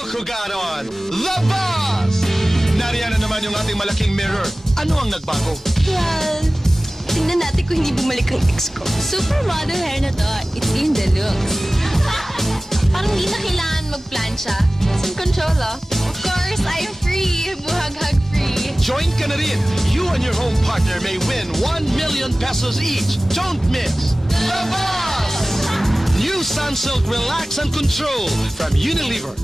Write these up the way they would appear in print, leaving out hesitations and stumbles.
Look who got on! The Boss! Nariyan na naman yung ating malaking mirror. Ano ang nagbago? Well, tingnan natin kung hindi bumalik ang ex ko. Supermodel hair na to. It's in the looks. Parang hindi na kailangan mag-plancha. It's in control, oh. Of course, I'm free. Buhag-hag free. Join ka na rin. You and your home partner may win 1 million pesos each. Don't miss The Boss! New Sunsilk Relax and Control from Unilever.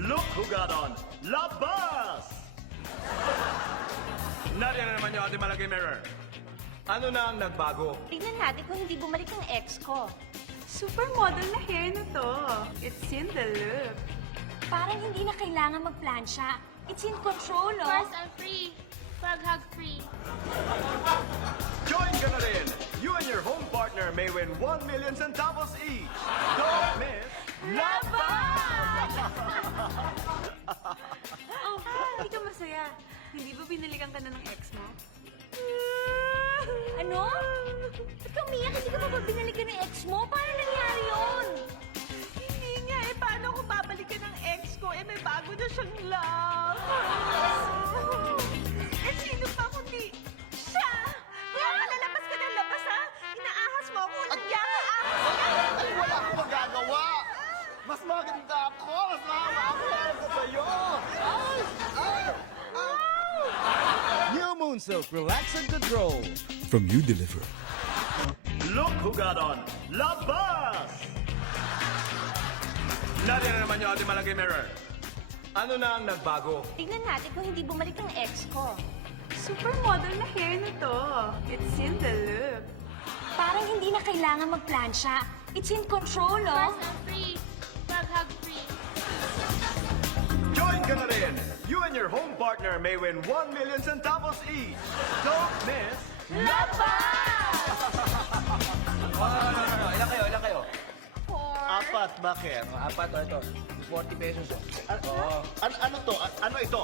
Look who got on Labas! Nariyan na naman yung ating malaking mirror. Ano na ang nagbago? Tignan natin kung hindi bumalik ang ex ko. Supermodel na hair na to. It's in the look. Parang hindi na kailangan magplansya. It's in control, oh. First, I'm free. Pag-hug free. Join ka na rin. You and your home partner may win 1 million centavos each. Don't miss Labas! Oh, hindi ka masaya. Hindi ba binalikan ka na ng ex mo? Ano? Ba't ka umiyak? Hindi ka ba binalikan ng ex mo? Paano nangyari yun? Hindi nga eh. Paano kung babalikan ng ex ko? Eh, may bago na siyang love. Eh, sino pa kundi siya? Kaya ka lalabas ka ng labas, ha? Inaahas mo ako. Nagyaka Ay, wala akong magagawa! Mas maganda ako! Mas mahaba ako sa sa'yo! New Moonsilk Relax and Control from Unilever. Look who got on Labas! Nariyan na naman yung ating malaking mirror. Ano na ang nagbago? Tignan natin kung hindi bumalik ang ex ko. Supermodel na hair na to. It's in the look. Parang hindi na kailangan magplansya. It's in control, oh. First, I'm free. Pag-hug free. Join ka na rin. You and your home partner may win 1 million centavos each. Don't miss Ilan kayo? Apat, bakit? Apat, ito. 40 pesos. Ano to? Ano ito?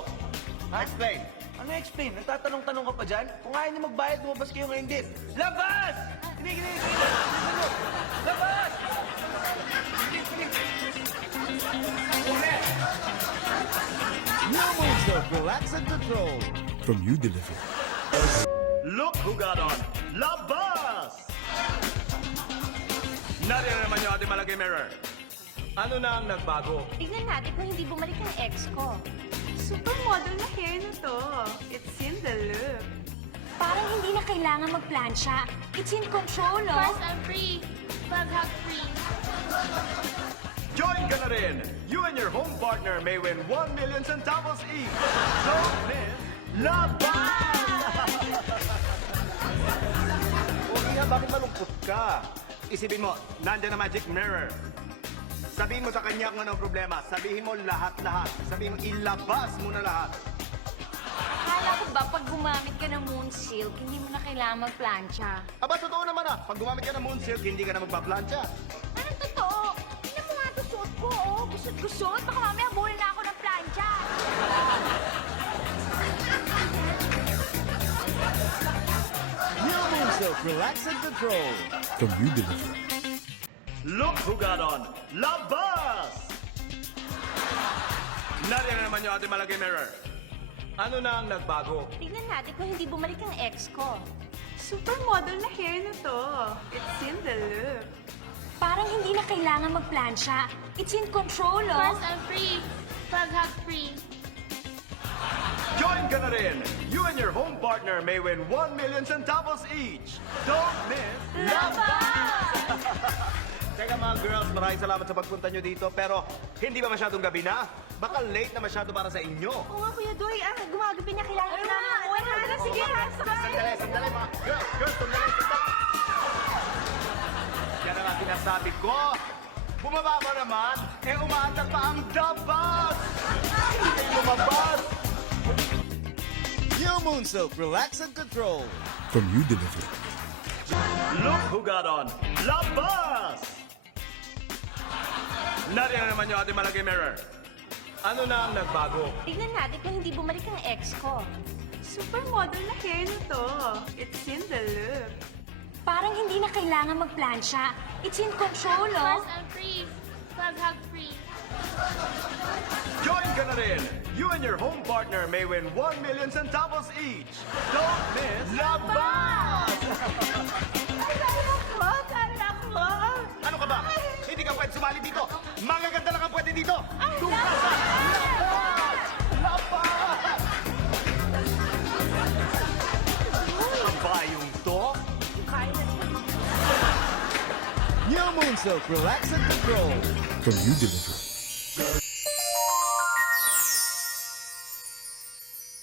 Explain. Ano explain? Nagtatanong-tanong ka pa dyan? Kung ayaw niyo magbayad, lumabas kayo ngayon din. Labas! Hindi! Labas! New Moonsilk Relax and Control from Unilever. Look who got on Labas! Nariyan na naman yung ating malaking mirror. Ano na ang nagbago? Tignan natin kung hindi bumalik ang ex ko. Supermodel na hair na to. It's in the look. Parang hindi na kailangan magplansya. It's in control, oh. First, I'm free. Pag-hug free. Join ka na rin. You and your home partner may win 1 million centavos each. Don't miss Labas! Okay nga, bakit malungkot ka? Isipin mo, nandiyan na magic mirror. Sabihin mo sa kanya kung anong problema. Sabihin mo lahat-lahat. Sabihin mo, ilabas mo na lahat. Akala ko ba pag gumamit ka ng Moonsilk, hindi mo na kailangan magplansya? Aba, totoo naman ah. Pag gumamit ka ng Moonsilk, hindi ka na magpaplansya. Anong totoo? Tingnan mo nga ito suot ko, oh. Gusot-gusot. Baka mamaya buhol na ako ng plansya. New Moonsilk Relax and Control from Unilever. Look who got on Labas! Nariyan na naman yung ating malaking mirror. Ano na ang nagbago? Tignan natin kung hindi bumalik ang ex ko. Supermodel na hair na to. It's in the look. Parang hindi na kailangan magplansya. It's in control, oh. First, I'm free. Pag-hug free. Join ka na rin. You and your home partner may win 1 million centavos each. Don't miss Teka mga girls, maraming salamat sa pagpunta nyo dito. Pero hindi ba masyadong gabi na? Baka late na masyado para sa inyo. Oo nga, Kuya Doy. Gumagabi na. Kailangan na. Sige, Sandali mga girls, sandali. Yan ang nga sinasabi ko. Bumaba ba naman? Eh, umaandar pa ang dabas! Hindi kayo lumabas! New Moonsilk Relax and Control from Unilever. Look who got on Labas! Nariyan na naman yung ating malaking mirror. Ano na ang nagbago? Tignan natin kung hindi bumalik ang ex ko. Supermodel na hair na to. It's in the look. Parang hindi na kailangan magplansya. It's in control, oh. First, I'm free. Pag-hug free. rin! You and your home partner may win 1 million centavos each. Don't miss Labas! Kala ko. Ano ka ba? Hindi ka pwede sumali dito. Mga ganda lang ang pwede dito. Doon ka sa Labas! Ang bayong to? New Moonsilk, relax and control. From New Dimension